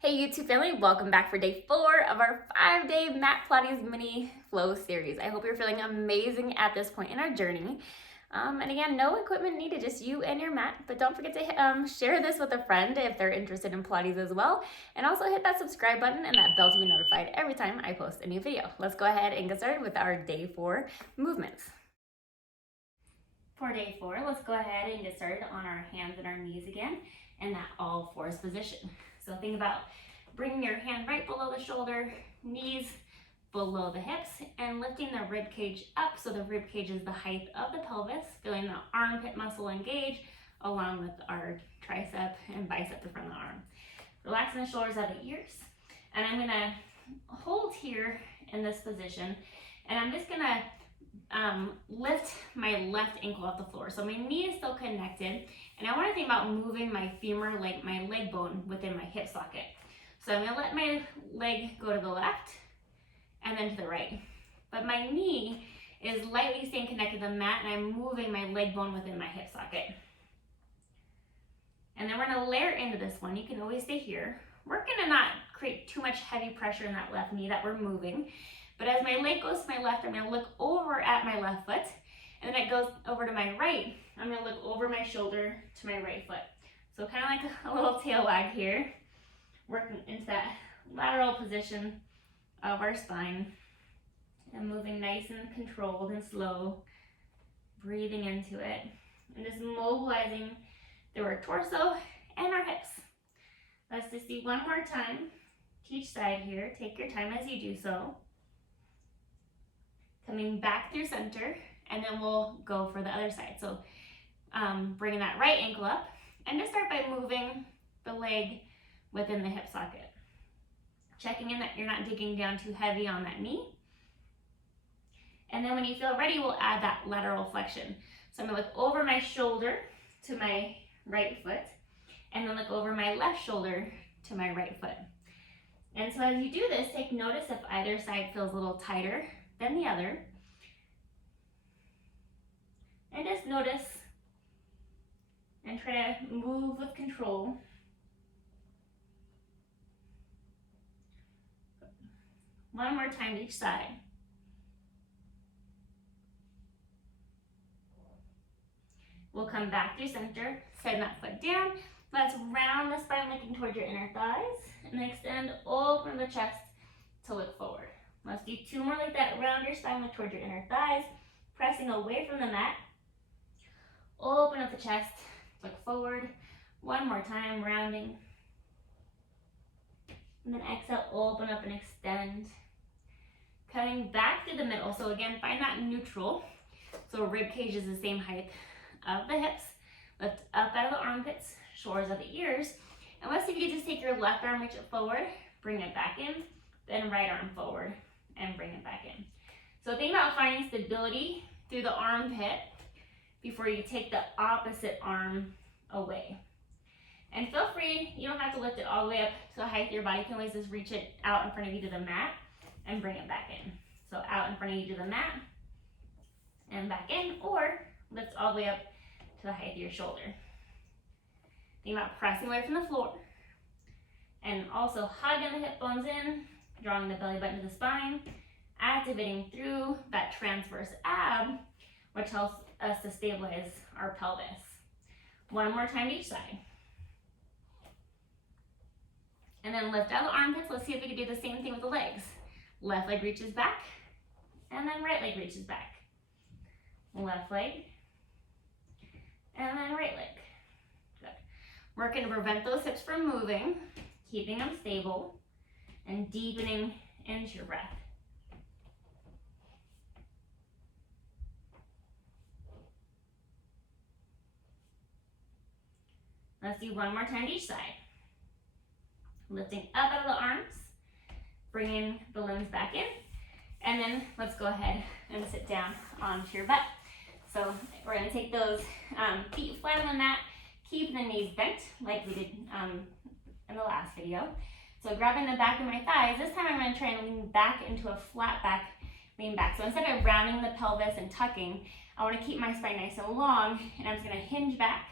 Hey YouTube family, welcome back for day 4 of our 5-day mat Pilates mini flow series. I hope you're feeling amazing at this point in our journey. And again, no equipment needed, just you and your mat. But don't forget to share this with a friend if they're interested in Pilates as well. And also hit that subscribe button and that bell to be notified every time I post a new video. Let's go ahead and get started with our day 4 movements. For day 4, let's go ahead and get started on our hands and our knees again in that all fours position. So think about bringing your hand right below the shoulder, knees below the hips, and lifting the rib cage up so the rib cage is the height of the pelvis, feeling the armpit muscle engage along with our tricep and bicep in front of the arm. Relaxing the shoulders out of the ears. And I'm gonna hold here in this position, and I'm just gonna lift my left ankle off the floor. So my knee is still connected, and I want to think about moving my femur, like my leg bone, within my hip socket. So I'm going to let my leg go to the left and then to the right. But my knee is lightly staying connected to the mat, and I'm moving my leg bone within my hip socket. And then we're going to layer into this one. You can always stay here. We're going to not create too much heavy pressure in that left knee that we're moving. But as my leg goes to my left, I'm going to look over at my left foot. And then it goes over to my right. I'm going to look over my shoulder to my right foot. So kind of like a little tail wag here. Working into that lateral position of our spine. And moving nice and controlled and slow. Breathing into it. And just mobilizing through our torso and our hips. Let's just do one more time to each side here. Take your time as you do so. Coming back through center, and then we'll go for the other side. So bringing that right ankle up, and just start by moving the leg within the hip socket. Checking in that you're not digging down too heavy on that knee. And then when you feel ready, we'll add that lateral flexion. So I'm gonna look over my shoulder to my right foot, and then look over my left shoulder to my right foot. And so as you do this, take notice if either side feels a little tighter than the other. And just notice and try to move with control. One more time to each side. We'll come back through center, send that foot down. Let's round the spine looking towards your inner thighs, and extend, open the chest to look forward. Let's do 2 more like that. Round your spine, look towards your inner thighs, pressing away from the mat. Open up the chest, look forward. One more time, rounding. And then exhale, open up and extend. Coming back through the middle. So again, find that neutral. So rib cage is the same height of the hips. Lift up out of the armpits, shoulders of the ears. And let's see if you can just take your left arm, reach it forward, bring it back in, then right arm forward and bring it back in. So think about finding stability through the armpit before you take the opposite arm away. And feel free, you don't have to lift it all the way up to the height of your body. You can always just reach it out in front of you to the mat and bring it back in. So out in front of you to the mat and back in, or lift all the way up to the height of your shoulder. Think about pressing away from the floor and also hugging the hip bones in, drawing the belly button to the spine, activating through that transverse ab, which helps us to stabilize our pelvis. One more time each side. And then lift out the armpits. Let's see if we can do the same thing with the legs. Left leg reaches back, and then right leg reaches back. Left leg, and then right leg. Good. We're going to prevent those hips from moving, keeping them stable, and deepening into your breath. Let's do one more time to each side. Lifting up out of the arms, bringing the limbs back in, and then let's go ahead and sit down onto your butt. So we're going to take those feet flat on the mat, keep the knees bent like we did in the last video. So grabbing the back of my thighs, this time I'm going to try and lean back into a flat back, lean back. So instead of rounding the pelvis and tucking, I want to keep my spine nice and long, and I'm just going to hinge back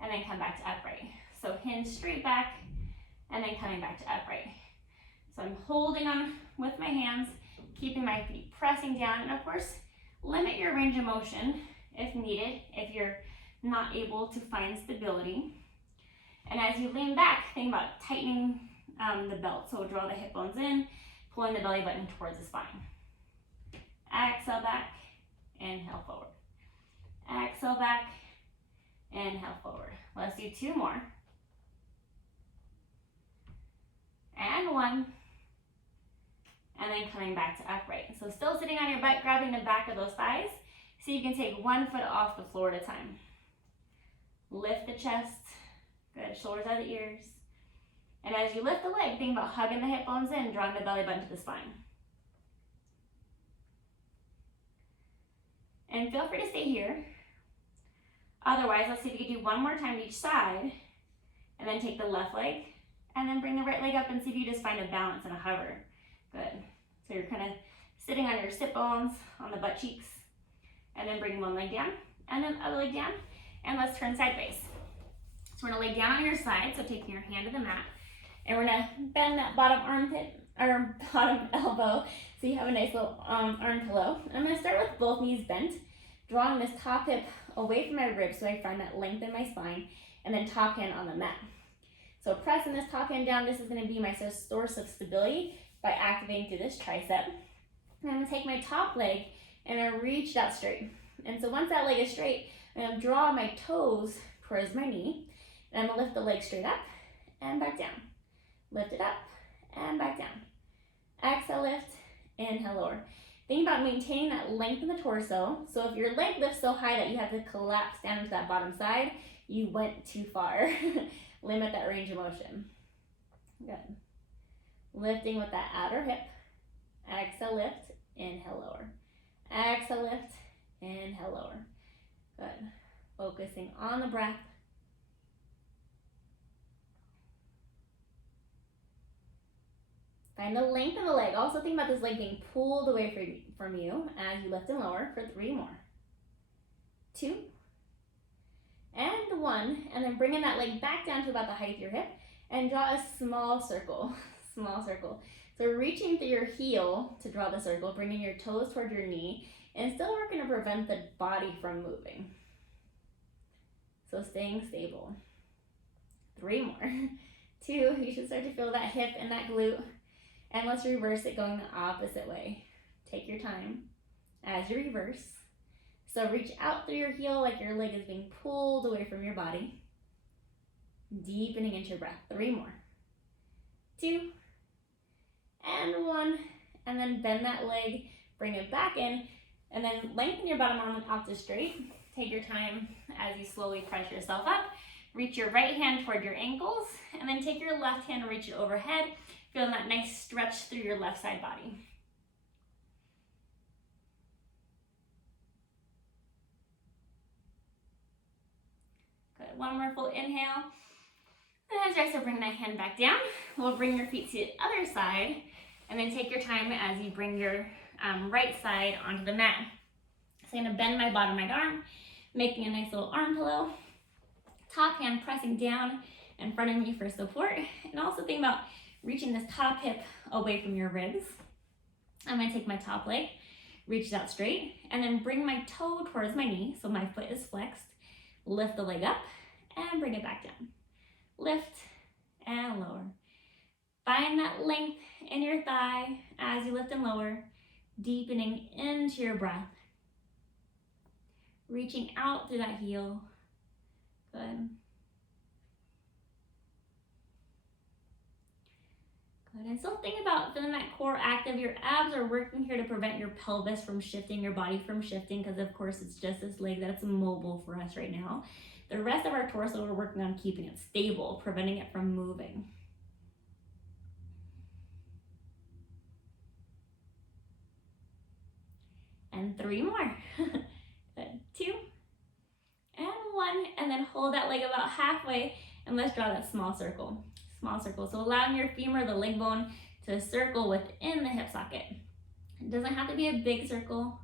and then come back to upright. So hinge straight back and then coming back to upright. So I'm holding on with my hands, keeping my feet pressing down, and of course, limit your range of motion if needed, if you're not able to find stability. And as you lean back, think about tightening the belt. So draw the hip bones in, pulling the belly button towards the spine. Exhale back, inhale forward. Exhale back, inhale forward. Let's do 2 more. And 1. And then coming back to upright. So still sitting on your butt, grabbing the back of those thighs, so you can take 1 foot off the floor at a time. Lift the chest, good, shoulders out of the ears. And as you lift the leg, think about hugging the hip bones in, drawing the belly button to the spine. And feel free to stay here. Otherwise, let's see if you can do 1 more time to each side, and then take the left leg, and then bring the right leg up and see if you just find a balance and a hover. Good. So you're kind of sitting on your sit bones, on the butt cheeks, and then bring 1 leg down, and then other leg down, and let's turn sideways. So we're gonna lay down on your side, so taking your hand to the mat, and we're gonna bend that bottom armpit, or bottom elbow, so you have a nice little arm pillow. I'm gonna start with both knees bent, drawing this top hip away from my ribs so I find that length in my spine, and then top hand on the mat. So pressing this top hand down, this is gonna be my source of stability by activating through this tricep. And I'm gonna take my top leg and I reach that straight. And so once that leg is straight, I'm gonna draw my toes towards my knee, and I'm gonna lift the leg straight up and back down. Lift it up and back down. Exhale, lift, inhale, lower. Think about maintaining that length in the torso. So if your leg lifts so high that you have to collapse down into that bottom side, you went too far. Limit that range of motion. Good. Lifting with that outer hip. Exhale, lift, inhale, lower. Exhale, lift, inhale, lower. Good. Focusing on the breath. Find the length of the leg. Also think about this leg being pulled away from you as you lift and lower for 3 more. 2. And 1. And then bringing that leg back down to about the height of your hip and draw a small circle. Small circle. So reaching through your heel to draw the circle, bringing your toes toward your knee, and still working to prevent the body from moving. So staying stable. 3 more. 2. You should start to feel that hip and that glute. And let's reverse it going the opposite way. Take your time as you reverse. So reach out through your heel like your leg is being pulled away from your body. Deepening into your breath. 3 more. 2. And 1. And then bend that leg, bring it back in, and then lengthen your bottom arm out to straight. Take your time as you slowly press yourself up. Reach your right hand toward your ankles, and then take your left hand and reach it overhead. Feeling that nice stretch through your left side body. Good. 1 more full inhale. And as you start to bring that hand back down, we'll bring your feet to the other side, and then take your time as you bring your right side onto the mat. So I'm gonna bend my bottom right arm, making a nice little arm pillow. Top hand pressing down in front of me for support, and also think about reaching this top hip away from your ribs. I'm gonna take my top leg, reach it out straight, and then bring my toe towards my knee so my foot is flexed. Lift the leg up and bring it back down. Lift and lower. Find that length in your thigh as you lift and lower, deepening into your breath. Reaching out through that heel. Good. Good. And still think about feeling that core active. Your abs are working here to prevent your pelvis from shifting, your body from shifting, because of course it's just this leg that's mobile for us right now. The rest of our torso, we're working on keeping it stable, preventing it from moving. And 3 more. Good. 2. And 1. And then hold that leg about halfway, and let's draw that small circle. Small circle. So allowing your femur, the leg bone, to circle within the hip socket. It doesn't have to be a big circle.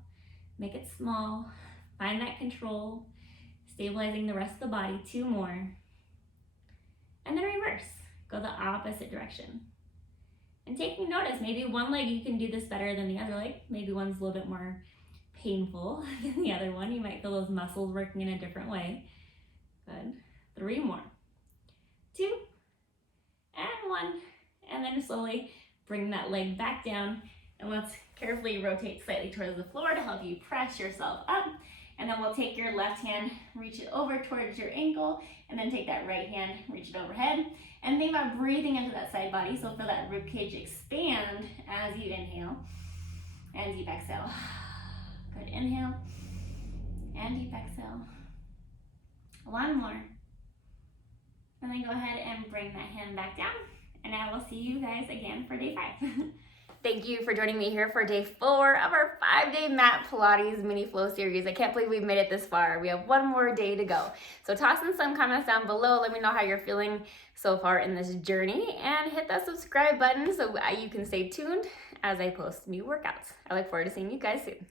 Make it small. Find that control. Stabilizing the rest of the body. 2 more. And then reverse. Go the opposite direction. And taking notice, maybe one leg you can do this better than the other leg. Maybe one's a little bit more painful than the other one. You might feel those muscles working in a different way. Good. 3 more. 2 and 1. And then slowly bring that leg back down. And let's carefully rotate slightly towards the floor to help you press yourself up. And then we'll take your left hand, reach it over towards your ankle, and then take that right hand, reach it overhead. And think about breathing into that side body. So feel that rib cage expand as you inhale and deep exhale. Good, inhale and deep exhale. 1 more. And then go ahead and bring that hand back down. And I will see you guys again for day 5. Thank you for joining me here for day 4 of our 5-day mat Pilates mini flow series. I can't believe we've made it this far. We have 1 more day to go. So toss in some comments down below. Let me know how you're feeling so far in this journey, and hit that subscribe button so you can stay tuned as I post new workouts. I look forward to seeing you guys soon.